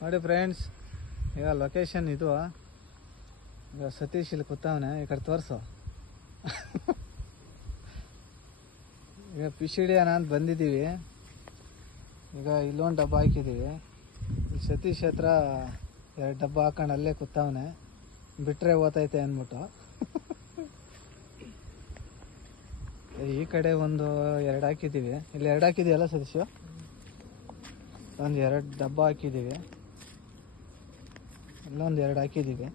ನೋಡಿ ಫ್ರೆಂಡ್ಸ್, ಈಗ ಲೊಕೇಶನ್ ಇದು. ಈಗ ಸತೀಶ್ ಇಲ್ಲಿ ಕೂತವನೆ, ಈ ಕಡೆ ತೋರಿಸು. ಈಗ ಫಿಶ್ ಹಿಡಿಯೋಣ ಅಂತ ಬಂದಿದ್ದೀವಿ. ಈಗ ಇಲ್ಲೊಂದು ಡಬ್ಬ ಹಾಕಿದ್ದೀವಿ. ಈ ಸತೀಶ್ ಹತ್ರ 2 ಡಬ್ಬ ಹಾಕೊಂಡು ಅಲ್ಲೇ ಕೂತವನೆ, ಬಿಟ್ಟರೆ ಓತೈತೆ ಅಂದ್ಬಿಟ್ಟು. ಈ ಕಡೆ 2 ಹಾಕಿದ್ದೀವಿ. ಇಲ್ಲಿ 2 ಹಾಕಿದ್ದೀವಲ್ಲ ಸತೀಶು? 2 ಡಬ್ಬ ಹಾಕಿದ್ದೀವಿ. ಇಲ್ಲೊಂದು 2 ಹಾಕಿದ್ದೀವಿ.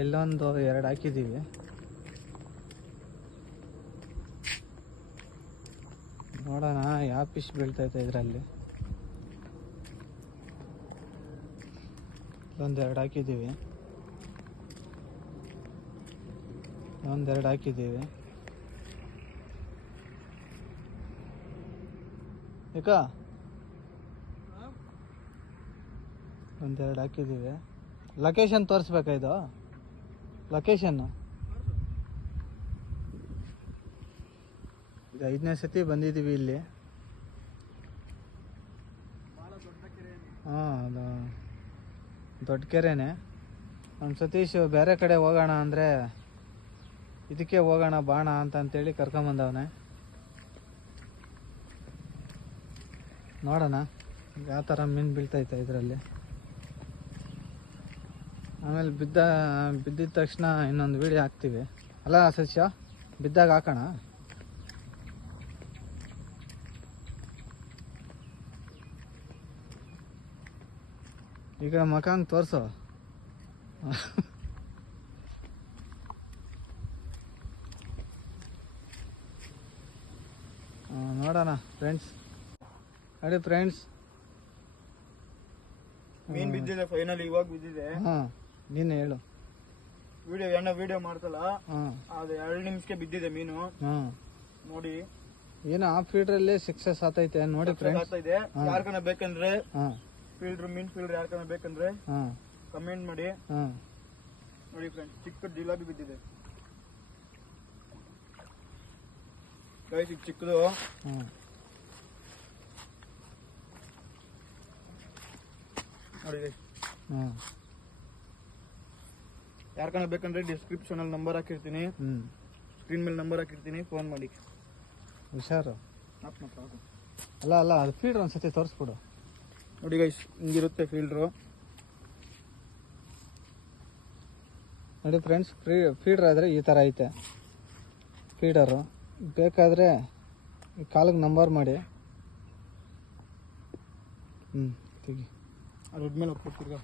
ಇಲ್ಲೊಂದು 2 ಹಾಕಿದ್ದೀವಿ. ನೋಡೋಣ ಯಾವ ಫಿಶ್ ಬೀಳ್ತೈತೆ ಇದರಲ್ಲಿ. ಇಲ್ಲೊಂದು 2 ಹಾಕಿದ್ದೀವಿ. ಒಂದು 2 ಹಾಕಿದ್ದೀವಿ. ಈಗ 1 2 ಹಾಕಿದ್ದೀವಿ. ಲೊಕೇಶನ್ ತೋರಿಸ್ಬೇಕಾ ಇದು? ಲೊಕೇಶನ್ನು ಇದು 5ನೇ ಸತಿ ಬಂದಿದ್ದೀವಿ ಇಲ್ಲಿ. ಹಾಂ, ಅದು ದೊಡ್ಡ ಕೆರೆನೇ. ನಮ್ಮ ಸತೀಶ್ ಬೇರೆ ಕಡೆ ಹೋಗೋಣ ಅಂದರೆ ಇದಕ್ಕೆ ಹೋಗೋಣ ಬಾಣ ಅಂತಂತೇಳಿ ಕರ್ಕೊಂಬಂದವನೆ. ನೋಡೋಣ ಯಾವ ಥರ ಮೀನು ಬೀಳ್ತೈತೆ ಇದರಲ್ಲಿ. ಆಮೇಲೆ ಬಿದ್ದಿದ ತಕ್ಷಣ ಇನ್ನೊಂದು ವೀಡಿಯೋ ಹಾಕ್ತೀವಿ ಅಲ್ಲ ಸತ್ಯ? ಬಿದ್ದಾಗ ಹಾಕೋಣ. ಈಗ ಮಕಾಂಗ್ ತೋರಿಸು. ನೋಡೋಣ ಫ್ರೆಂಡ್ಸ್. ನೋಡಿ ಫ್ರೆಂಡ್ಸ್, ಮೀನ್ ಬಿದ್ದಿದೆ ಫೈನಲ್, ಇವಾಗ ಬಿದ್ದಿದೆ. ಹಾಂ, ನೀನು ಹೇಳು. ವಿಡಿಯೋ ಮಾಡ್ತಲ್ಲ, ಅದು 2 ನಿಮಿಷಕ್ಕೆ ಬಿದ್ದಿದೆ ಮೀನು. ನೋಡಿ, ಏನು ಆ ಫೀಲ್ಡ್ರಲ್ಲಿ ಸಕ್ಸಸ್ ಆಗ್ತೈತೆ ನೋಡಿ ಫ್ರೆಂಡ್ಸ್. ಯಾರ್ಕನ ಬೇಕಂದ್ರೆ ಮೀನ್ ಫೀಲ್ಡರ್ ಯಾರ್ಕನ ಬೇಕಂದ್ರೆ ಕಮೆಂಟ್ ಮಾಡಿ. ನೋಡಿ ಫ್ರೆಂಡ್ಸ್, ಚಿಕ್ಕ ಜಿಲಾಬಿ ಬಿದ್ದಿದೆ ಗೈಸ್, ಚಿಕ್ಕದು. ನೋಡಿ ಯಾರ್ಕನ ಬೇಕಂದ್ರೆ ಡಿಸ್ಕ್ರಿಪ್ಷನ್ ಅಲ್ಲಿ ನಂಬರ್ ಹಾಕಿರ್ತೀನಿ, ಸ್ಕ್ರೀನ್ ಮೇಲೆ ನಂಬರ್ ಹಾಕಿರ್ತೀನಿ, ಫೋನ್ ಮಾಡಿ. ಹುಷಾರು. ಅಲ್ಲ ಅದು ಫೀಲ್ಡರ್ ಒಂದ್ಸತಿ ತೋರಿಸ್ಬಿಡು. ನೋಡಿ ಗೈಸ್, ಹಿಂಗಿರುತ್ತೆ ಫೀಲ್ಡ್ರು. ನೋಡಿ ಫ್ರೆಂಡ್ಸ್, ಫೀಡರ್ ಆದರೆ ಈ ಥರ ಐತೆ ಫೀಡರು. ಬೇಕಾದರೆ ಕಾಲಿಗೆ ನಂಬರ್ ಮಾಡಿ. ತೆಗಿ. ಅದ್ರ ಮೇಲೆ ಹೋಗ್ತಿರ್ಗ